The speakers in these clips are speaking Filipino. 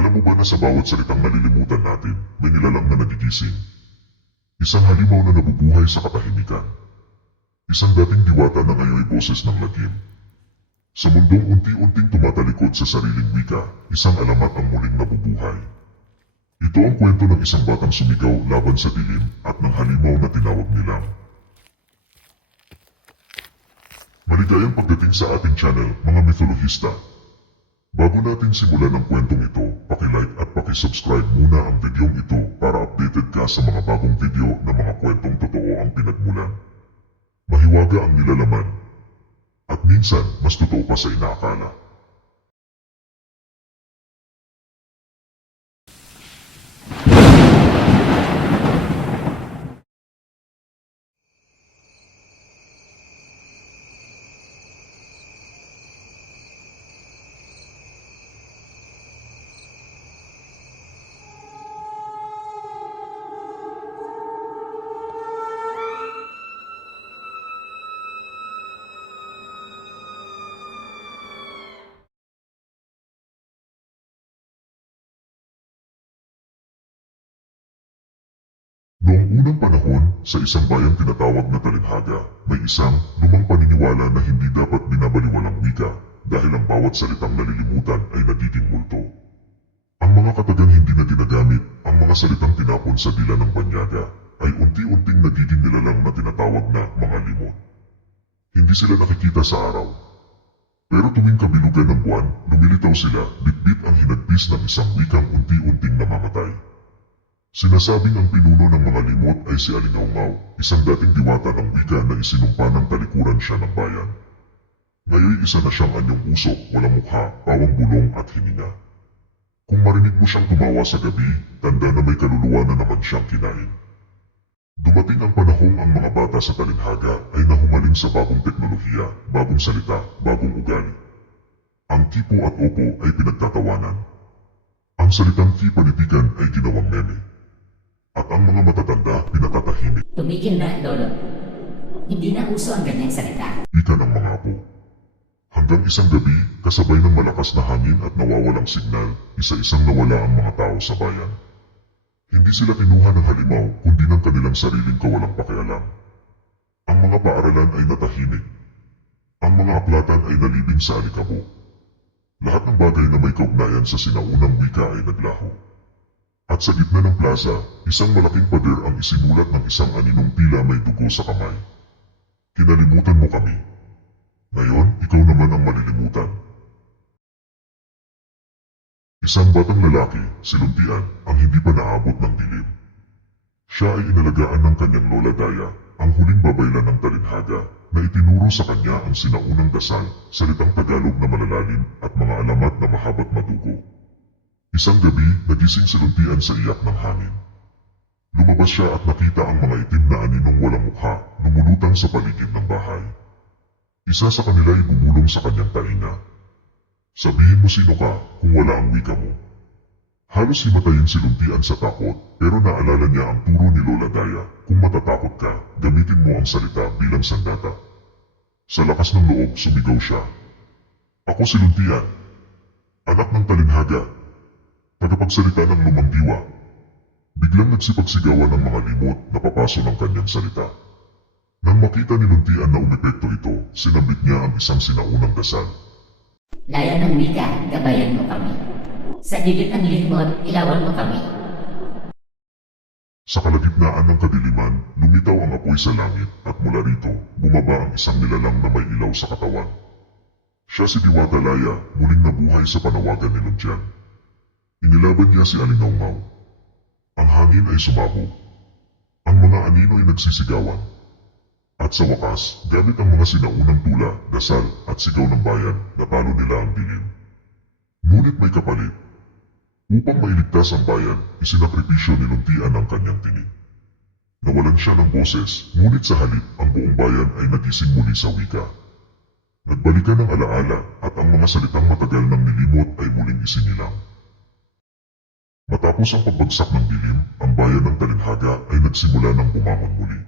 Alam mo ba na sa bawat salitang nalilimutan natin, may nilalang na nagigising? Isang halimaw na nabubuhay sa katahimikan. Isang dating diwata na ngayon ay boses ng lagim. Sa mundong unti-unting tumatalikod sa sariling wika, isang alamat ang muling nabubuhay. Ito ang kwento ng isang batang sumigaw laban sa dilim at ng halimaw na tinawag nilang. Maligayang pagdating sa ating channel, mga mitologista. Bago natin simulan ang kwentong ito, paki-like at paki-subscribe muna ang videong ito para updated ka sa mga bagong video na mga kwentong totoo ang pinagmulan. Mahiwaga ang nilalaman. At minsan, mas totoo pa sa inaakala. Noong unang panahon, sa isang bayang tinatawag na Talinghaga, may isang lumang paniniwala na hindi dapat binabaliwalang wika dahil ang bawat salitang nalilimutan ay nagiging multo. Ang mga katagang hindi na ginagamit, ang mga salitang tinapon sa dila ng banyaga, ay unti-unting nagiging nilalang na tinatawag na mga limot. Hindi sila nakikita sa araw. Pero tuwing kabilugan ng buwan, lumilitaw sila, bitbit ang hinagpis ng isang wikang unti-unting namamatay. Sinasabing ang pinuno ng mga limot ay si Alingaungaw, isang dating diwata ng wika na isinumpa ng talikuran siya ng bayan. Ngayon isa na siyang anyong usok, walang mukha, pawang bulong at hininga. Kung marinig mo siyang tumawa sa gabi, tanda na may kaluluwa na naman siyang kinain. Dumating ang panahong ang mga bata sa Talinghaga ay nahumaling sa bagong teknolohiya, bagong salita, bagong ugali. Ang kipo at opo ay pinagtatawanan. Ang salitang panitikan ay ginawang meme. At ang mga matatanda pinatatahimik. Tumigil na, Lolo. Hindi na uso ang ganyang salita. Ika ng mga apo. Hanggang isang gabi, kasabay ng malakas na hangin at nawawalang signal, isa-isang nawala ang mga tao sa bayan. Hindi sila kinuha ng halimaw, kundi ng kanilang sariling kawalang pakialam. Ang mga paaralan ay natahimik. Ang mga aklatan ay nalibing sa alikabok. Lahat ng bagay na may kaugnayan sa sinaunang wika ay naglaho. At sa gitna ng plaza, isang malaking pader ang isinulat ng isang aninong tila may dugo sa kamay. Kinalimutan mo kami. Ngayon, ikaw naman ang malilimutan. Isang batang lalaki, siluntian, ang hindi pa naabot ng dilim. Siya ay inalagaan ng kanyang lola Daya, ang huling babaylan ng Talinghaga, na itinuro sa kanya ang sinaunang dasal, salitang Tagalog na malalalim at mga alamat na mahaba't madugo. Isang gabi, nagising siluntian sa iyak ng hangin. Lumabas siya at nakita ang mga itim na aninong walang mukha, lumulutang sa paligid ng bahay. Isa sa kanila ay bumulong sa kanyang tainga. Sabihin mo sino ka kung wala ang wika mo. Halos himatayin siluntian sa takot, pero naalala niya ang turo ni Lola Daya, kung matatakot ka, gamitin mo ang salita bilang sandata. Sa lakas ng loob, sumigaw siya. Ako siluntian, anak ng Talinghaga, tagapagsalita ng lumang diwa. Biglang nagsipagsigawan ng mga limot na papaso ng kanyang salita. Nang makita ni Luntian na umepekto ito, sinambit niya ang isang sinaunang dasal. Daya ng wika, gabayan mo kami. Sa gilid ng limot, ilawan mo kami. Sa kalagitnaan ng kadiliman, lumitaw ang apoy sa langit at mula rito, bumaba ang isang nilalang na may ilaw sa katawan. Siya si Diwata Laya, muling nabuhay sa panawagan ni Luntian. Inilaban niya si Alingaungaw. Ang hangin ay sumabog. Ang mga anino ay nagsisigawan. At sa wakas, gamit ang mga sinaunang tula, dasal at sigaw ng bayan, natalo nila ang dilim. Ngunit may kapalit. Upang mailigtas ang bayan, isinakripisyo ni Luntian ang kanyang tinig. Nawalan siya ng boses, ngunit sa halip, ang buong bayan ay nagising muli sa wika. Nagbalikan ang alaala at ang mga salitang matagal ng nilimot ay muling isinilang. Matapos ang pagbagsak ng dilim, ang bayan ng Talinghaga ay nagsimula ng bumangon muli.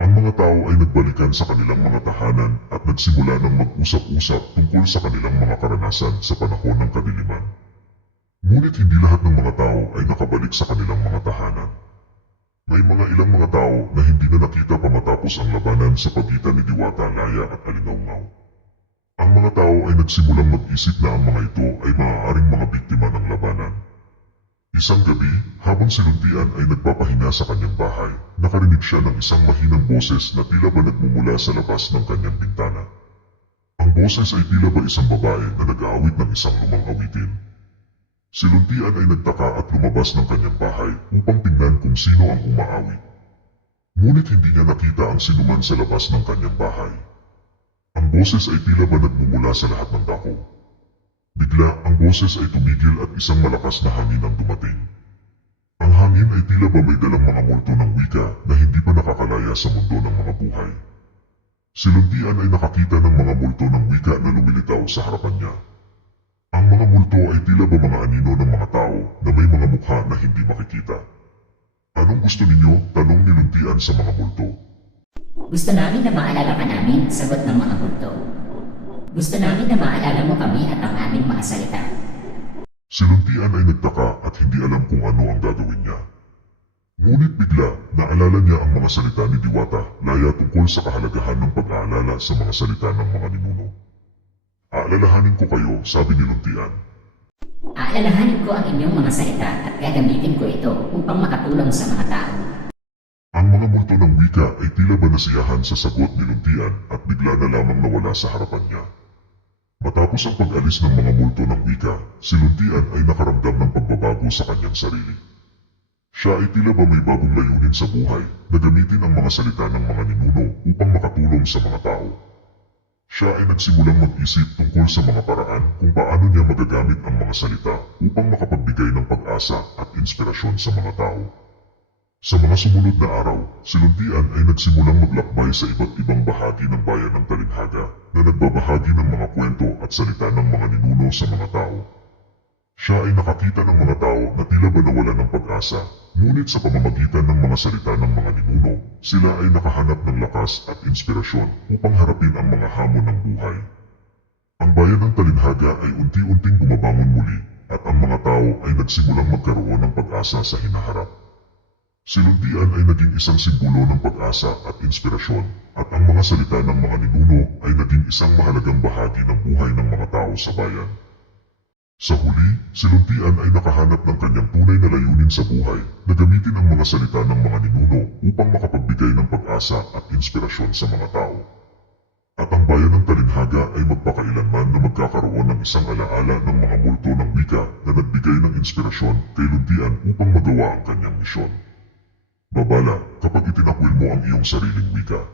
Ang mga tao ay nagbalikan sa kanilang mga tahanan at nagsimula ng mag-usap-usap tungkol sa kanilang mga karanasan sa panahon ng kadiliman. Ngunit hindi lahat ng mga tao ay nakabalik sa kanilang mga tahanan. May mga ilang mga tao na hindi na nakita pa matapos ang labanan sa pagitan ni Diwata, Laya at Alingawngaw. Ang mga tao ay nagsimulang mag-isip na ang mga ito ay maaaring mga biktima ng labanan. Isang gabi, habang si Luntian ay nagpapahinga sa kanyang bahay, nakarinig siya ng isang mahinang boses na tila ba nagmumula sa labas ng kanyang bintana. Ang boses ay tila ba isang babae na nag-aawit ng isang lumang awitin. Si Luntian ay nagtaka at lumabas ng kanyang bahay upang tingnan kung sino ang umaawit. Ngunit hindi niya nakita ang sinuman sa labas ng kanyang bahay. Ang boses ay tila ba nagmumula sa lahat ng dako. Bigla, ang boses ay tumigil at isang malakas na hangin ang dumating. Ang hangin ay tila ba may dalang mga multo ng wika na hindi pa nakakalaya sa mundo ng mga buhay. Si Luntian ay nakakita ng mga multo ng wika na lumilitaw sa harapan niya. Ang mga multo ay tila ba mga anino ng mga tao na may mga mukha na hindi makikita. Anong gusto ninyo? Tanong ni Luntian sa mga multo. Gusto namin na maalala ka namin, sagot ng mga multo. Gusto namin na maalala mo kami at ang aming mga salita. Si Luntian ay nagtaka at hindi alam kung ano ang gagawin niya. Ngunit bigla, naalala niya ang mga salita ni Diwata, Laya tungkol sa kahalagahan ng pag-aalala sa mga salita ng mga ninuno. Aalalahanin ko kayo, sabi ni Luntian. Aalalahanin ko ang inyong mga salita at gagamitin ko ito upang makatulong sa mga tao. Ang mga multo ng wika ay tila ba nasiyahan sa sagot ni Luntian at bigla na lamang nawala sa harapan niya. Matapos ang pag-alis ng mga multo ng wika, si Luntian ay nakaramdam ng pagbabago sa kanyang sarili. Siya ay tila ba may bagong layunin sa buhay na gamitin ang mga salita ng mga ninuno upang makatulong sa mga tao. Siya ay nagsimulang mag-isip tungkol sa mga paraan kung paano niya magagamit ang mga salita upang makapagbigay ng pag-asa at inspirasyon sa mga tao. Sa mga sumunod na araw, si Luntian ay nagsimulang maglakbay sa iba't ibang bahagi ng bayan ng Talinghaga na nagbabahagi ng mga kwento at salita ng mga ninuno sa mga tao. Siya ay nakakita ng mga tao na tila ba nawala ng pag-asa, ngunit sa pamamagitan ng mga salita ng mga ninuno, sila ay nakahanap ng lakas at inspirasyon upang harapin ang mga hamon ng buhay. Ang bayan ng Talinghaga ay unti-unting bumabangon muli at ang mga tao ay nagsimulang magkaroon ng pag-asa sa hinaharap. Si Luntian ay naging isang simbolo ng pag-asa at inspirasyon at ang mga salita ng mga ninuno ay naging isang mahalagang bahagi ng buhay ng mga tao sa bayan. Sa huli, si Luntian ay nakahanap ng kanyang tunay na layunin sa buhay na gamitin ang mga salita ng mga ninuno upang makapagbigay ng pag-asa at inspirasyon sa mga tao. At ang bayan ng Talinghaga ay magpakailanman na magkakaroon ng isang alaala ng mga multo ng wika na nagbigay ng inspirasyon kay Luntian upang magawa ang kanyang misyon. Babala, kapag itinakwil mo ang iyong sariling wika.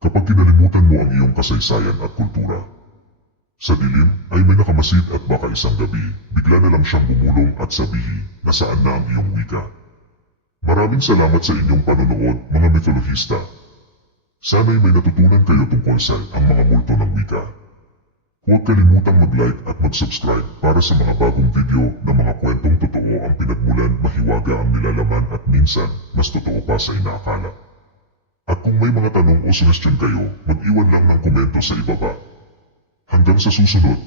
Kapag kinalimutan mo ang iyong kasaysayan at kultura. Sa dilim ay may nakamasid at baka isang gabi, bigla na lang siyang bumulong at sabihin na saan na ang iyong wika. Maraming salamat sa inyong panonood, mga mitologista. Sana'y may natutunan kayo tungkol sa ang mga multo ng wika. Huwag kalimutang mag-like at mag-subscribe para sa mga bagong video na mga kwentong totoo ang pinagmulan, mahiwaga ang nilalaman at minsan, mas totoo pa sa inaakala. At kung may mga tanong o suggestion kayo, mag-iwan lang ng komento sa ibaba. Hanggang sa susunod.